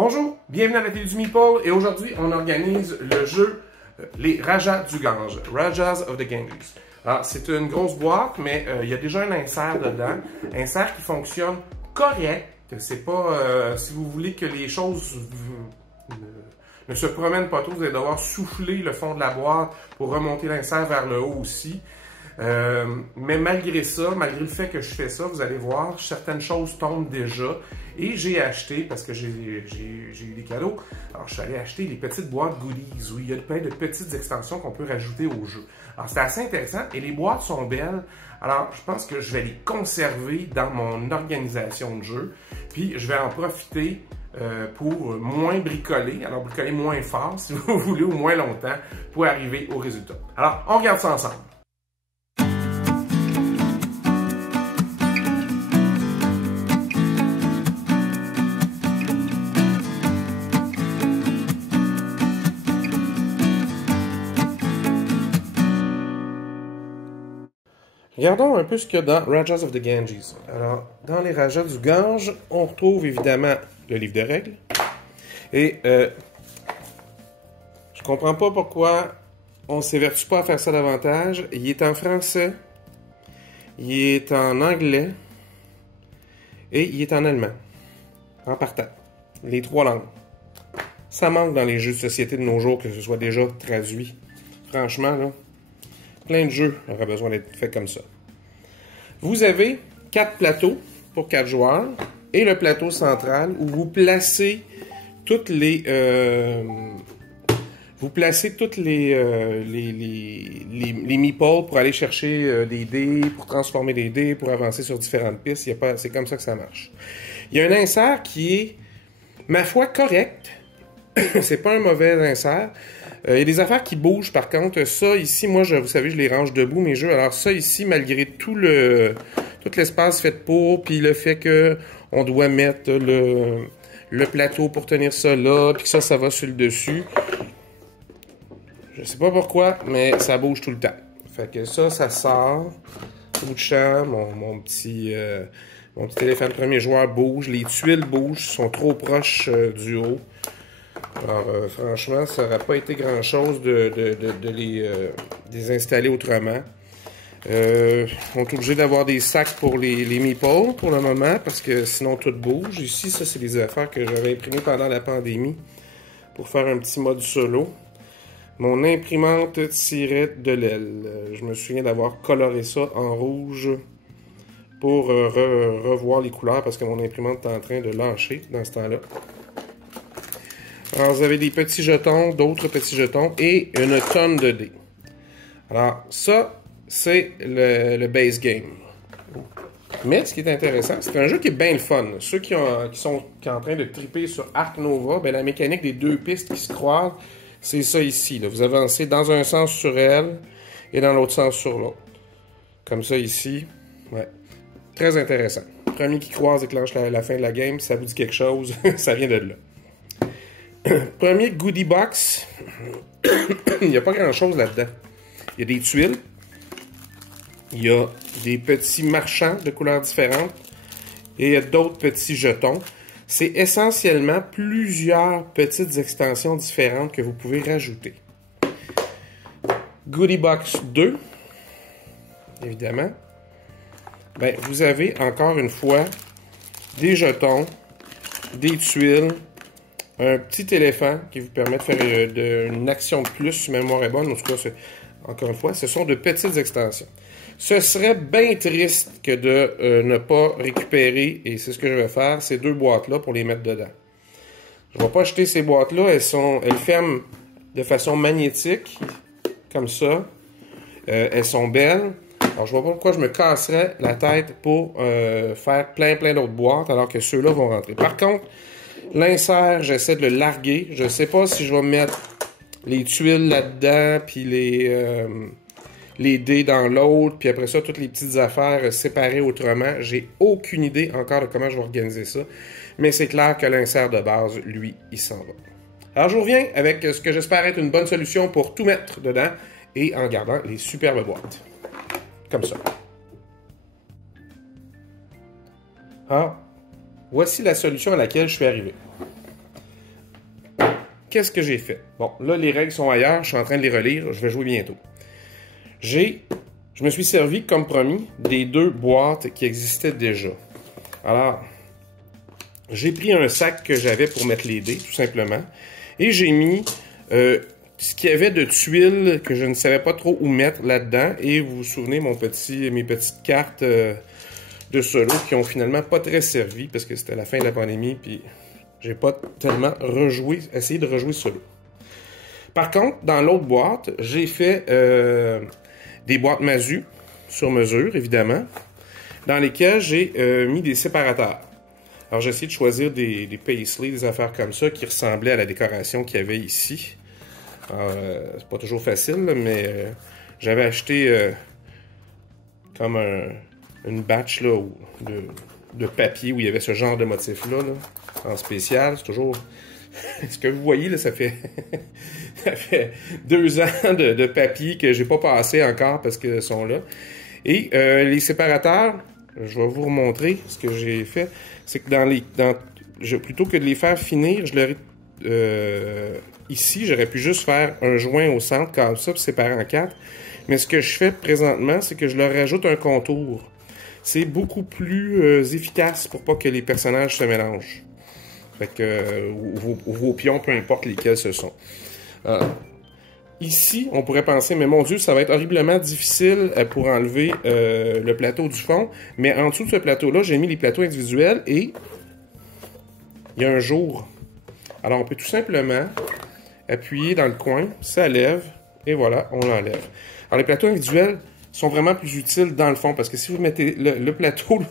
Bonjour, bienvenue à la télé du Meeple et aujourd'hui on organise le jeu Les Rajas du Gange, Rajas of the Ganges. Alors c'est une grosse boîte mais il y a déjà un insert dedans, insert qui fonctionne correct, c'est pas, si vous voulez que les choses ne se promènent pas trop, vous allez devoir souffler le fond de la boîte pour remonter l'insert vers le haut aussi. Mais malgré ça, malgré le fait que je fais ça, vous allez voir, certaines choses tombent déjà. Et j'ai acheté, parce que j'ai eu des cadeaux, alors je suis allé acheter les petites boîtes goodies, où il y a plein de petites extensions qu'on peut rajouter au jeu. Alors c'est assez intéressant et les boîtes sont belles. Alors je pense que je vais les conserver dans mon organisation de jeu. Puis je vais en profiter pour moins bricoler, alors bricoler moins fort si vous voulez, ou moins longtemps, pour arriver au résultat. Alors on regarde ça ensemble. Regardons un peu ce qu'il y a dans Rajas of the Ganges. Alors, dans les Rajas du Gange, on retrouve évidemment le livre de règles. Et je comprends pas pourquoi on ne s'évertue pas à faire ça davantage. Il est en français, il est en anglais et il est en allemand. En partant. Les trois langues. Ça manque dans les jeux de société de nos jours que ce soit déjà traduit. Franchement, là. Plein de jeux auraient besoin d'être faits comme ça. Vous avez 4 plateaux pour 4 joueurs et le plateau central où vous placez toutes les meeples pour aller chercher des dés, pour transformer des dés, pour avancer sur différentes pistes. C'est comme ça que ça marche. Il y a un insert qui est, ma foi, correct. C'est pas un mauvais insert. Il y a des affaires qui bougent, par contre. Ça, ici, moi, vous savez, je les range debout, mes jeux. Alors ça, ici, malgré tout l'espace fait pour, puis le fait que on doit mettre le plateau pour tenir ça là, puis que ça va sur le dessus. Je sais pas pourquoi, mais ça bouge tout le temps. Fait que ça sort. Bout de champ, mon petit éléphant de premier joueur bouge. Les tuiles bougent, sont trop proches du haut. Alors, franchement, ça n'aurait pas été grand-chose de les installer autrement. On est obligé d'avoir des sacs pour les meeples pour le moment, parce que sinon tout bouge. Ici, ça, c'est des affaires que j'avais imprimées pendant la pandémie pour faire un petit mode solo. Mon imprimante tirait de l'aile. Je me souviens d'avoir coloré ça en rouge pour revoir les couleurs, parce que mon imprimante est en train de lâcher dans ce temps-là. Alors, vous avez des petits jetons, d'autres petits jetons et une tonne de dés. Alors, ça, c'est le base game. Mais ce qui est intéressant, c'est un jeu qui est bien le fun. Ceux qui sont en train de triper sur Ark Nova, ben, la mécanique des deux pistes qui se croisent, c'est ça ici. Là. Vous avancez dans un sens sur elle et dans l'autre sens sur l'autre. Comme ça ici. Ouais. Très intéressant. Le premier qui croise déclenche la fin de la game. Ça vous dit quelque chose, ça vient de là. Premier goodie box, il n'y a pas grand chose là-dedans. Il y a des tuiles, il y a des petits marchands de couleurs différentes et il y a d'autres petits jetons. C'est essentiellement plusieurs petites extensions différentes que vous pouvez rajouter. Goodie box 2, évidemment. Ben, vous avez encore une fois des jetons, des tuiles, un petit éléphant qui vous permet de faire une action de plus, si ma mémoire est bonne. En tout cas, encore une fois, ce sont de petites extensions. Ce serait bien triste que de ne pas récupérer, et c'est ce que je vais faire, ces deux boîtes-là pour les mettre dedans. Je ne vais pas acheter ces boîtes-là. Elles ferment de façon magnétique, comme ça. Elles sont belles. Alors, je ne vois pas pourquoi je me casserais la tête pour faire plein d'autres boîtes, alors que ceux-là vont rentrer. Par contre, l'insert, j'essaie de le larguer. Je ne sais pas si je vais mettre les tuiles là-dedans, puis les dés dans l'autre, puis après ça, toutes les petites affaires séparées autrement. J'ai aucune idée encore de comment je vais organiser ça. Mais c'est clair que l'insert de base, lui, il s'en va. Alors, je vous reviens avec ce que j'espère être une bonne solution pour tout mettre dedans et en gardant les superbes boîtes. Comme ça. Alors, voici la solution à laquelle je suis arrivé. qu'est-ce que j'ai fait? Bon, là, les règles sont ailleurs, je suis en train de les relire, je vais jouer bientôt. Je me suis servi, comme promis, des 2 boîtes qui existaient déjà. Alors, j'ai pris un sac que j'avais pour mettre les dés, tout simplement, et j'ai mis ce qu'il y avait de tuiles que je ne savais pas trop où mettre là-dedans, et vous vous souvenez, mes petites cartes de solo qui ont finalement pas très servi, parce que c'était la fin de la pandémie, puis j'ai pas tellement essayé de rejouer solo. Par contre, dans l'autre boîte, j'ai fait des boîtes Mazu, sur mesure, évidemment, dans lesquelles j'ai mis des séparateurs. Alors, j'ai essayé de choisir des paisley, des affaires comme ça, qui ressemblaient à la décoration qu'il y avait ici. C'est pas toujours facile, là, mais j'avais acheté comme une batch là, de papier où il y avait ce genre de motif-là, en spécial. C'est toujours... Ce que vous voyez, là, ça fait 2 ans de papier que j'ai pas passé encore parce qu'ils sont là. Et les séparateurs, je vais vous remontrer ce que j'ai fait. C'est que plutôt que de les faire finir, ici, j'aurais pu juste faire un joint au centre comme ça, puis séparer en 4. Mais ce que je fais présentement, c'est que je leur rajoute un contour. C'est beaucoup plus efficace pour pas que les personnages se mélangent. Fait que vos pions, peu importe lesquels ce sont. Ici, on pourrait penser, mais mon Dieu, ça va être horriblement difficile pour enlever le plateau du fond. Mais en dessous de ce plateau-là, j'ai mis les plateaux individuels et il y a un jour. Alors, on peut tout simplement appuyer dans le coin, ça lève, et voilà, on l'enlève. Alors, les plateaux individuels sont vraiment plus utiles dans le fond, parce que si vous mettez le plateau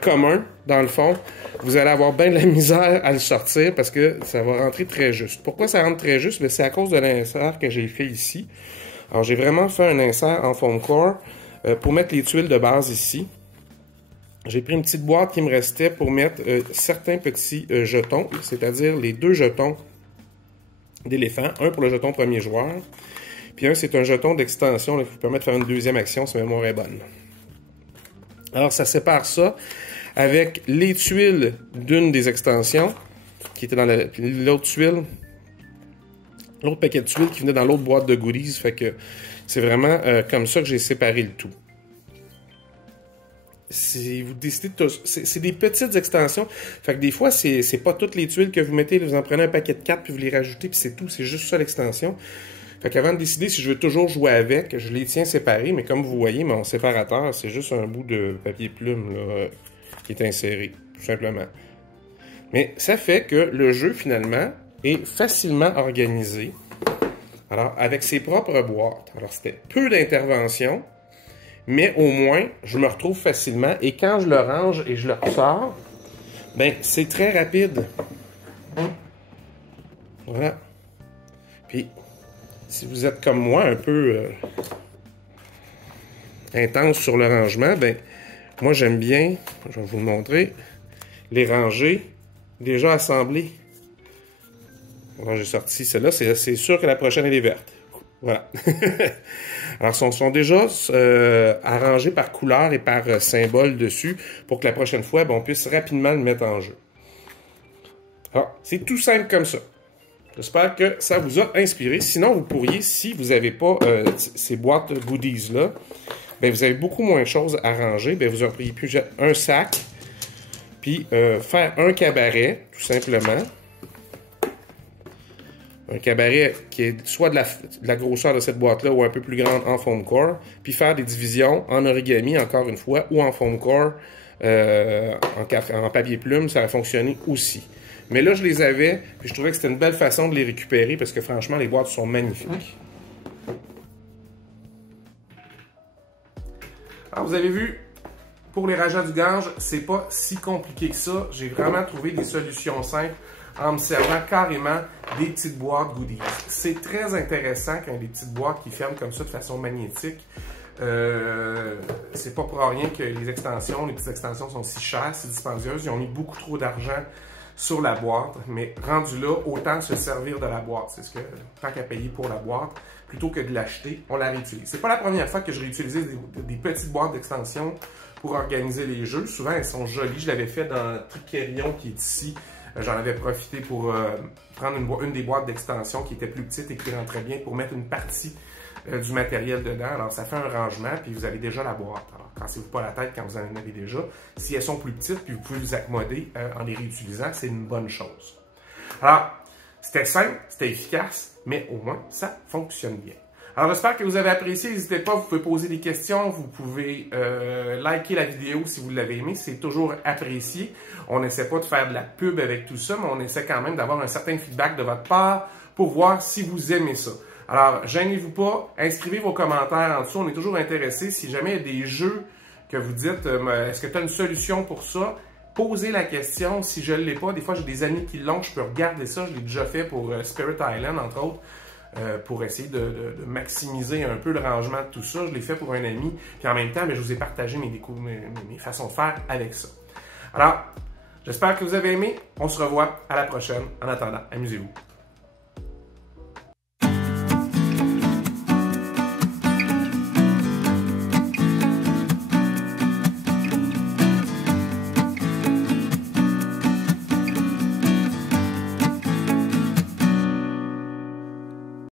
commun dans le fond, vous allez avoir bien de la misère à le sortir, parce que ça va rentrer très juste. Pourquoi ça rentre très juste? C'est à cause de l'insert que j'ai fait ici. Alors, j'ai vraiment fait un insert en foam core pour mettre les tuiles de base ici. J'ai pris une petite boîte qui me restait pour mettre certains petits jetons, c'est-à-dire les 2 jetons d'éléphant. Un pour le jeton premier joueur, puis un, c'est un jeton d'extension qui vous permet de faire une deuxième action si ma mémoire est bonne. Alors, ça sépare ça avec les tuiles d'une des extensions, qui était dans l'autre tuile, l'autre paquet de tuiles qui venait dans l'autre boîte de goodies. Fait que c'est vraiment comme ça que j'ai séparé le tout. Si vous décidez de... C'est des petites extensions. Fait que des fois, c'est pas toutes les tuiles que vous mettez. Vous en prenez un paquet de 4 puis vous les rajoutez, puis c'est tout. C'est juste ça l'extension. Fait qu'avant de décider si je veux toujours jouer avec, je les tiens séparés. Mais comme vous voyez, mon séparateur, c'est juste un bout de papier plume là, qui est inséré, tout simplement. Mais ça fait que le jeu, finalement, est facilement organisé. Alors, avec ses propres boîtes. Alors, c'était peu d'intervention. Mais au moins, je me retrouve facilement. Et quand je le range et je le ressors, ben c'est très rapide. Voilà. Puis, si vous êtes comme moi, un peu intense sur le rangement, ben moi j'aime bien, je vais vous le montrer, les ranger déjà assemblés. Alors, j'ai sorti celle-là, c'est sûr que la prochaine elle est verte. Voilà. Alors, ils sont déjà arrangés par couleur et par symbole dessus pour que la prochaine fois, ben, on puisse rapidement le mettre en jeu. Alors, c'est tout simple comme ça. J'espère que ça vous a inspiré. Sinon, vous pourriez, si vous n'avez pas ces boîtes goodies-là, ben, vous avez beaucoup moins de choses à ranger. Ben, vous auriez pu jeter un sac, puis faire un cabaret, tout simplement. Un cabaret qui est soit de la grosseur de cette boîte-là ou un peu plus grande en foam core, puis faire des divisions en origami, encore une fois, ou en foam core, en papier plume, ça a fonctionné aussi. Mais là, je les avais, puis je trouvais que c'était une belle façon de les récupérer, parce que franchement, les boîtes sont magnifiques. Alors, vous avez vu, pour les rajats du Gange, c'est pas si compliqué que ça. J'ai vraiment trouvé des solutions simples en me servant carrément des petites boîtes goodies. C'est très intéressant quand il y a des petites boîtes qui ferment comme ça de façon magnétique. C'est pas pour rien que les petites extensions sont si chères, si dispendieuses. Ils ont mis beaucoup trop d'argent sur la boîte, mais rendu là, autant se servir de la boîte. C'est ce que, tant qu'à payer pour la boîte, plutôt que de l'acheter, on la réutilise. C'est pas la première fois que je réutilise des petites boîtes d'extension pour organiser les jeux. Souvent, elles sont jolies. Je l'avais fait dans Tricerion qui est ici, J'en avais profité pour prendre une des boîtes d'extension qui était plus petite et qui rentrait bien pour mettre une partie du matériel dedans. Alors, ça fait un rangement, puis vous avez déjà la boîte. Alors, cassez-vous pas la tête quand vous en avez déjà. Si elles sont plus petites, puis vous pouvez vous accommoder en les réutilisant, c'est une bonne chose. Alors, c'était simple, c'était efficace, mais au moins, ça fonctionne bien. Alors, j'espère que vous avez apprécié. N'hésitez pas, vous pouvez poser des questions, vous pouvez liker la vidéo si vous l'avez aimé. C'est toujours apprécié. On n'essaie pas de faire de la pub avec tout ça, mais on essaie quand même d'avoir un certain feedback de votre part pour voir si vous aimez ça. Alors, gênez-vous pas, inscrivez vos commentaires en dessous. On est toujours intéressés. Si jamais il y a des jeux que vous dites, est-ce que tu as une solution pour ça? Posez la question. Si je ne l'ai pas, des fois, j'ai des amis qui l'ont, je peux regarder ça. Je l'ai déjà fait pour Spirit Island, entre autres. Pour essayer de maximiser un peu le rangement de tout ça. Je l'ai fait pour un ami, puis en même temps, je vous ai partagé mes façons de faire avec ça. Alors, j'espère que vous avez aimé. On se revoit à la prochaine. En attendant, amusez-vous.